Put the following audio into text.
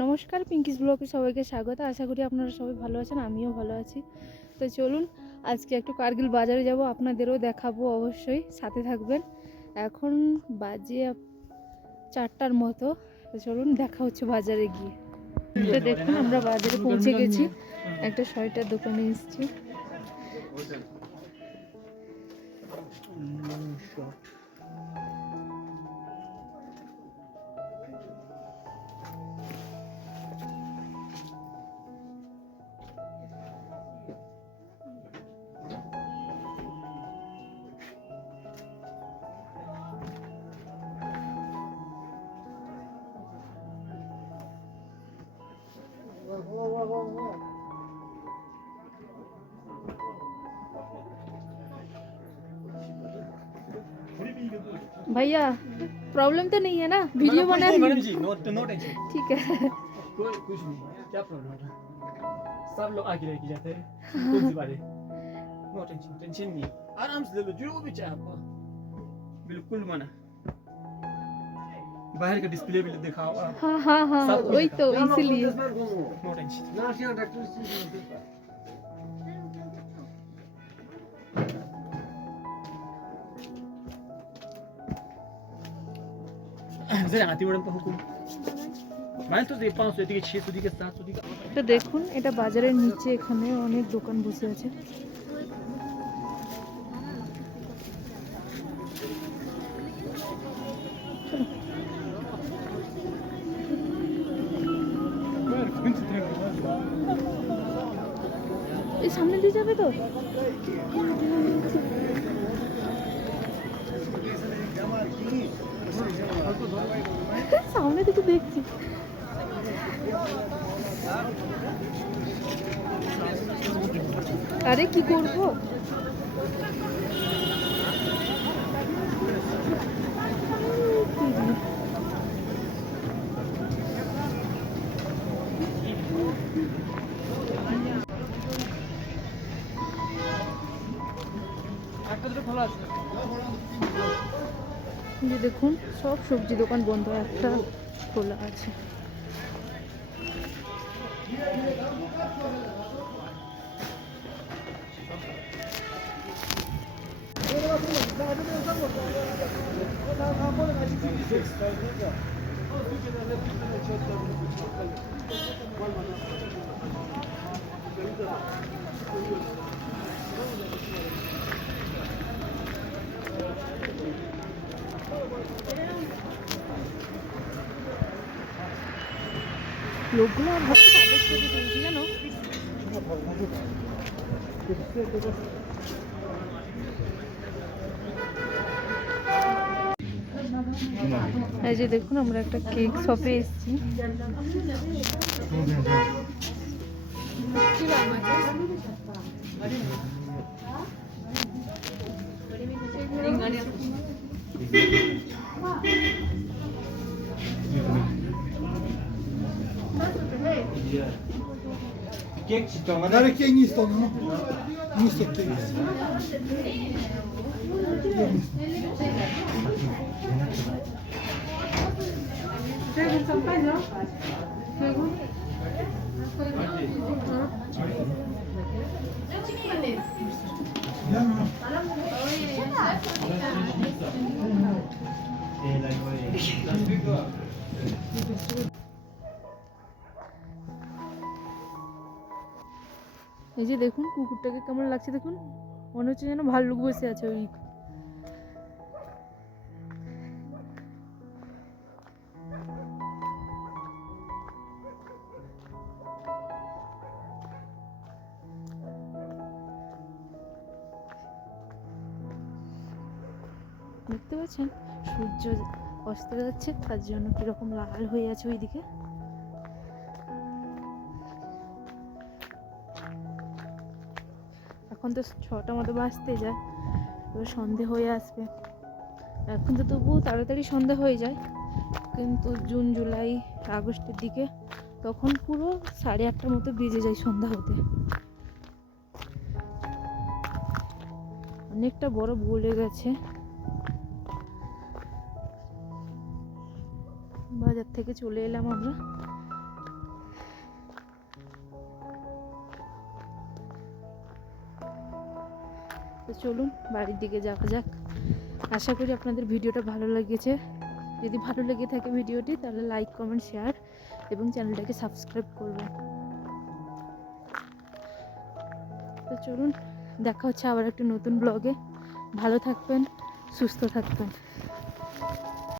নমস্কার, পিঙ্কিস ব্লগে সবাইকে স্বাগত। আশা করি আপনারা সবাই ভালো আছেন, আমিও ভালো আছি। তো চলুন আজকে একটু কার্গিল বাজারে যাব, আপনাদেরও দেখাবো, অবশ্যই সাথে থাকবেন। এখন বাজে 4টার মতো। তো চলুন দেখা হচ্ছে বাজারে গিয়ে। তো দেখুন আমরা বাজারে পৌঁছে গেছি, একটা সোয়েটার দোকানে এসেছি। भैया प्रॉब्लम तो नहीं है ना, वीडियो बना रही मैडम जी, नो टेंशन। ठीक है। कोई कुछ नहीं, क्या प्रॉब्लम है? सब लोग आगे लेके जाते हैं, कोई सी बात है। नो टेंशन, टेंशन नहीं, आराम से ले लो जो भी चाहे आपको, बिल्कुल मना। बाहर का डिस्प्ले भी दिखाओ आप। हाँ हाँ हाँ, वही तो इसीलिए। No tension. जरा हाथी मैडम का हुकुम मैं तो 500 থেকে 600 থেকে 700 থেকে। তো দেখুন এটা বাজারের নিচে, এখানে অনেক দোকান বসে আছে। এই সামনে দিয়ে যাবে তো, সামনে থেকে দেখছি। আরে কি করবো, যে দেখুন সব সবজি দোকান বন্ধ, একটা খোলা আছে। লোকগুলো আর ভাবছে তাদের ছবি তুলছি জানো। এই যে দেখুন আমরা একটা কেক শপে এসেছি। केक छिटो माने Darek nie sto, no. Nie sto ty. এই যে দেখুন কুকুরটাকে কেমন লাগছে, দেখুন মনে হচ্ছে যেন ভাল্লুক বসে আছে। ওই দেখতে পাচ্ছেন সূর্য অস্ত যাচ্ছে, তার জন্য কিরকম লাল হয়ে আছে ওইদিকে। এখন তো 6টা মতো বাজতে যায়, এবার সন্ধে হয়ে আসবে। এখন তো তবুও তাড়াতাড়ি সন্ধে হয়ে যায়, কিন্তু জুন জুলাই আগস্টের দিকে তখন পুরো 8:30টার মতো বেজে যায় সন্ধ্যা হতে। অনেকটা বড় বলে গেছে। বাজার থেকে চলে এলাম আমরা। তো চলুন বাড়ির দিকে যাওয়া যাক। আশা করি আপনাদের ভিডিওটা ভালো লেগেছে। যদি ভালো লেগে থাকে ভিডিওটি তাহলে লাইক কমেন্ট শেয়ার এবং চ্যানেলটাকে সাবস্ক্রাইব করবেন। তো চলুন দেখা হচ্ছে আবার একটা নতুন ব্লগে। ভালো থাকবেন, সুস্থ থাকবেন।